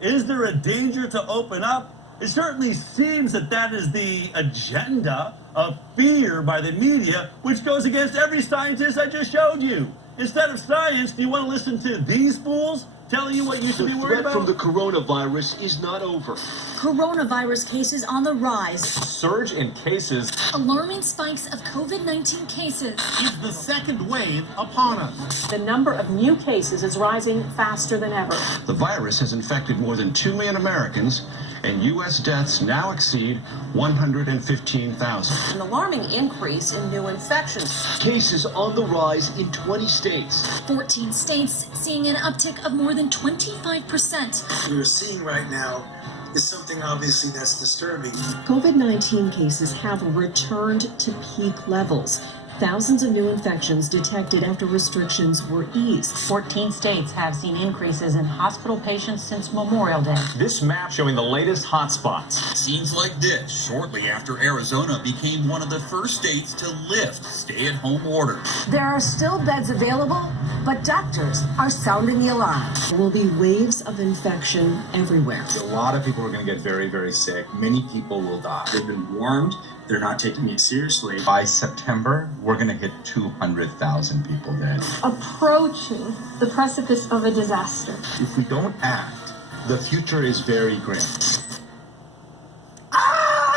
Is there a danger to open up? It certainly seems that that is the agenda of fear by the media, which goes against every scientist I just showed you. Instead of science, do you want to listen to these fools telling you what you should be worried about? The threat from the coronavirus is not over. Coronavirus cases on the rise. Surge in cases. Alarming spikes of COVID-19 cases. Is the second wave upon us? The number of new cases is rising faster than ever. The virus has infected more than 2 million Americans, and U.S. deaths now exceed 115,000. An alarming increase in new infections. Cases on the rise in 20 states. 14 states seeing an uptick of more than 25%. What we're seeing right now is something obviously that's disturbing. COVID-19 cases have returned to peak levels. Thousands of new infections detected after restrictions were eased. 14 states have seen increases in hospital patients since Memorial Day. This map showing the latest hotspots. Scenes like this shortly after Arizona became one of the first states to lift stay-at-home orders. There are still beds available, but doctors are sounding the alarm. There will be waves of infection everywhere. A lot of people are going to get very, very sick. Many people will die. They've been warned. They're not taking it seriously. By September, we're going to hit 200,000 people dead. Approaching the precipice of a disaster. If we don't act, the future is very grim.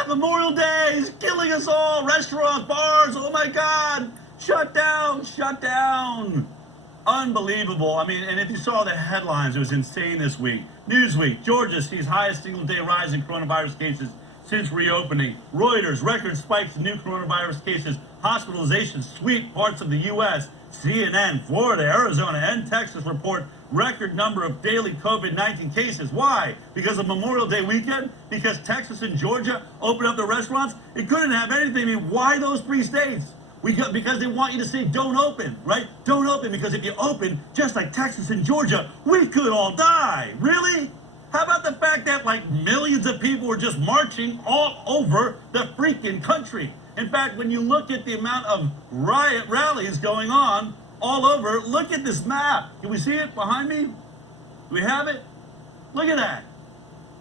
Memorial Day is killing us all. Restaurants, bars, oh my God. Shut down, shut down. Unbelievable. I mean, and if you saw the headlines, it was insane this week. Newsweek, Georgia sees highest single-day rise in coronavirus cases since reopening. Reuters, record spikes in new coronavirus cases. Hospitalizations sweep parts of the U.S. CNN, Florida, Arizona, and Texas report record number of daily COVID-19 cases. Why? Because of Memorial Day weekend? Because Texas and Georgia opened up their restaurants? It couldn't have anything. I mean, why those three states? Because they want you to say don't open, right? Don't open, because if you open, just like Texas and Georgia, we could all die. Really? How about the fact that like millions of people were just marching all over the freaking country? In fact, when you look at the amount of riot rallies going on all over, look at this map. Can we see it behind me? Do we have it? Look at that.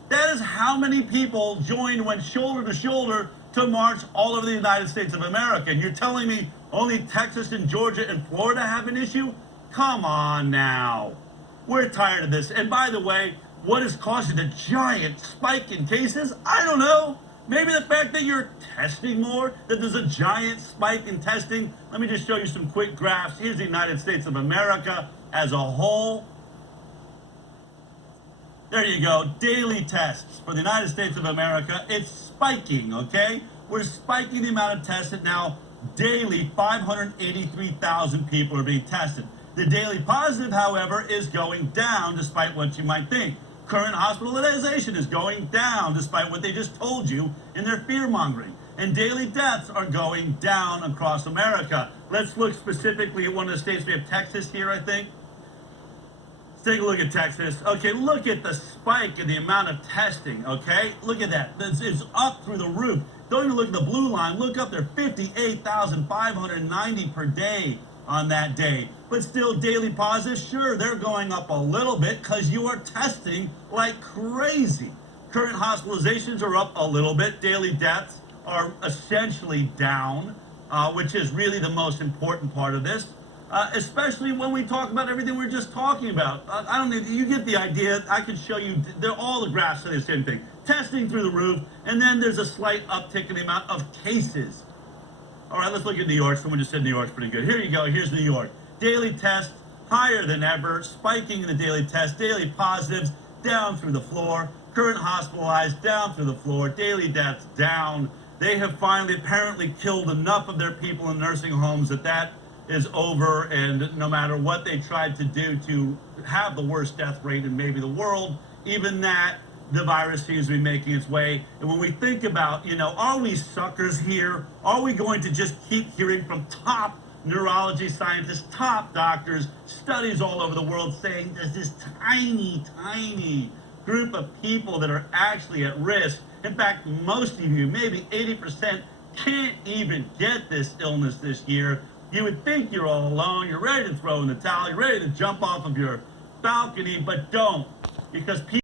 That is how many people joined, went shoulder to shoulder to march all over the United States of America. And you're telling me only Texas and Georgia and Florida have an issue? Come on now. We're tired of this. And by the way, what is causing the giant spike in cases? I don't know. Maybe the fact that you're testing more, that there's a giant spike in testing. Let me just show you some quick graphs. Here's the United States of America as a whole. There you go. Daily tests for the United States of America. It's spiking, okay? We're spiking the amount of tests. Now, daily, 583,000 people are being tested. The daily positive, however, is going down despite what you might think. Current hospitalization is going down despite what they just told you in their fear-mongering. And daily deaths are going down across America. Let's look specifically at one of the states. We have Texas here, I think. Let's take a look at Texas. Okay, look at the spike in the amount of testing, okay? Look at that. It's up through the roof. Don't even look at the blue line. Look up there, 58,590 per day on that day. But still, daily positives, sure, they're going up a little bit because you are testing like crazy. Current hospitalizations are up a little bit. Daily deaths are essentially down, which is really the most important part of this, especially when we talk about everything we're just talking about. I don't know, you get the idea. I can show you, all the graphs say the same thing. Testing through the roof, and then there's a slight uptick in the amount of cases. All right, let's look at New York. Someone just said New York's pretty good. Here you go. Here's New York. Daily tests higher than ever, spiking in the daily tests. Daily positives down through the floor. Current hospitalized down through the floor. Daily deaths down. They have finally apparently killed enough of their people in nursing homes that is over. And no matter what they tried to do to have the worst death rate in maybe the world, even that, the virus seems to be making its way. And when we think about, are we suckers here? Are we going to just keep hearing from top neurology scientists, top doctors, studies all over the world saying there's this tiny, tiny group of people that are actually at risk? In fact, most of you, maybe 80%, can't even get this illness this year. You would think you're all alone. You're ready to throw in the towel. You're ready to jump off of your balcony, but don't. Because people